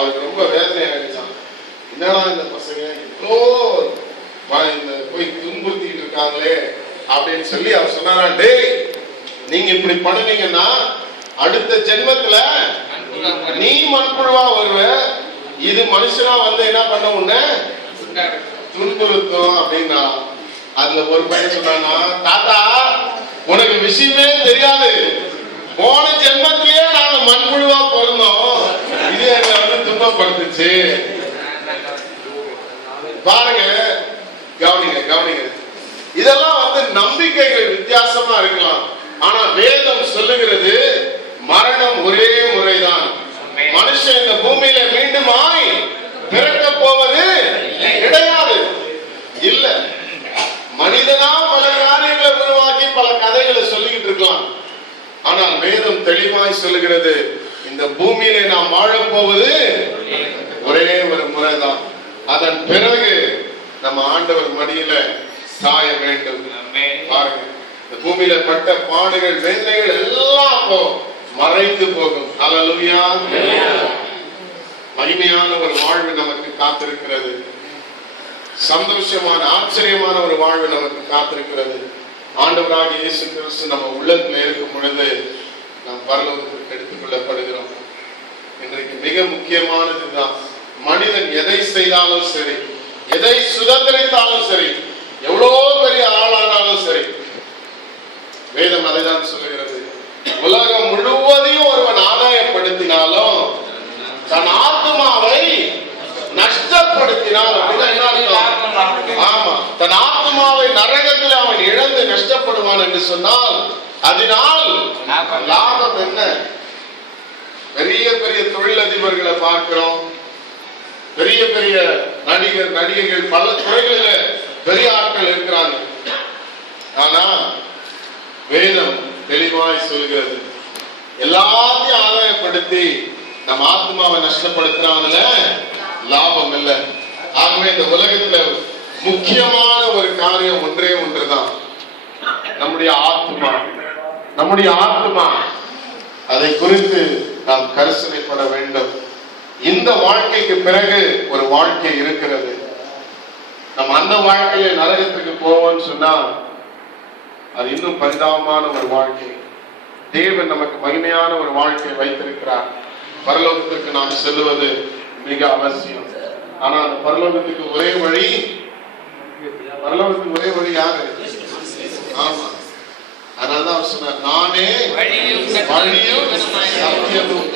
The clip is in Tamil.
அவருக்கு ரொம்ப வேதனை ஆயிடுச்சான். என்னடா இந்த பசங்க இவ்வளோ போய் துன்புறுத்திட்டு இருக்காங்களே அப்படின்னு சொல்லி அவர் சொன்னாரா, டேய் நீங்க இப்படி பண்ணுனீங்கன்னா அடுத்த ஜென்மத்துல நீ மண்புழுவா வருவ, இது மனுஷனா வந்து என்ன பண்ண உன்ன துன்புறுத்தும் அப்படின்னா. அதுல ஒரு பையன் சொன்னானா, தாத்தா உனக்கு விஷயமே தெரியாது, போன ஜென்மத்திலேயே நாங்க மண்புழுவா பிறந்தோம், இது எங்களை வந்து துன்பப்படுத்துச்சு. பாருங்க, கவனிங்க கவனிங்க. இதெல்லாம் வந்து நம்பிக்கைகள் வித்தியாசமா இருக்கலாம். ஆனா வேதம் சொல்லுகிறது மரணம் ஒரே முறைதான். மனுஷன் இந்த பூமியில மீண்டுமாய் பிறக்க போவது கிடையாது. இல்ல, மனிதனா பல காரியங்களை உருவாக்கி பல கதைகளை சொல்லிக்கிட்டு இருக்கலாம். ஆனால் வேதம் தெளிவாய் சொல்லுகிறது இந்த பூமியில நாம் வாழப் போவது ஒரே ஒரு முறைதான். அதன் பிறகு நம்ம ஆண்டவர் மடியில சாய வேண்டும். பாருங்க, இந்த பூமியில பட்ட பாடுகள் வேதனைகள் எல்லாம் மறைந்து போகும். ஹல்லேலூயா. மகிமையான ஒரு வாழ்வு நமக்கு காத்திருக்கிறது. சந்தோஷமான ஆச்சரியமான ஒரு வாழ்வு நமக்கு காத்திருக்கிறது. ஆண்டவராகிய இயேசு கிறிஸ்து நம்ம உள்ளத்துல இருக்கும் பொழுது நாம் பரலோகத்திற்கு எடுத்துக் கொள்ளப்படுகிறோம். இன்றைக்கு மிக முக்கியமானதுதான், மனிதன் எதை செய்தாலும் சரி, எதை சுதந்திரித்தாலும் சரி, எவ்வளோ பெரிய ஆளானாலும் சரி, வேதம் அதைதான் சொல்லுகிறது. உலகம் முழுவதையும் ஒருவன் ஆதாயப்படுத்தினாலும் தன் ஆத்மாவை நஷ்டப்படுத்தினால் அப்படின்னா என்ன அர்த்தம்? ஆமா, தன் ஆத்மாவை நரகத்தில் அவன் இழந்து நஷ்டப்படுவான் என்று சொன்னால் அதனால் லாபம் என்ன? பெரிய பெரிய தொழிலதிபர்களை பார்க்கிறோம், பெரிய பெரிய நடிகைகள் பல துறைகளில் பெரிய ஆட்கள் இருக்கிறாங்க. ஆனா வேதம் தெளிவாய் சொல்கிறது, எல்லாத்தையும் ஆதாயப்படுத்தி நம்ம ஆத்மாவை நஷ்டப்படுத்துறாங்கல லாபம் இல்லை. ஆகவே இந்த உலகத்துல முக்கியமான ஒரு காரியம் ஒன்றே ஒன்றுதான், நம்முடைய ஆத்மா. நம்முடைய ஆத்மா, அதை குறித்து நாம் கரிசனைப்பட வேண்டும். இந்த வாழ்க்கைக்கு பிறகு ஒரு வாழ்க்கை இருக்கிறது. நம்ம அந்த வாழ்க்கையில நரகத்துக்கு போவோம்னு சொன்னா அது இன்னும் பரிதாபமான ஒரு வாழ்க்கை. தேவன் நமக்கு மகிமையான ஒரு வாழ்க்கை வைத்திருக்கிறார். பரலோகத்திற்கு நாம் செல்லுவது மிக அவசியம். ஆனா அந்த பரலோகத்துக்கு ஒரே வழி யாரு? ஆமா, அதனாலதான் அவர் சொன்னார், நானே வழியும் சத்தியமும்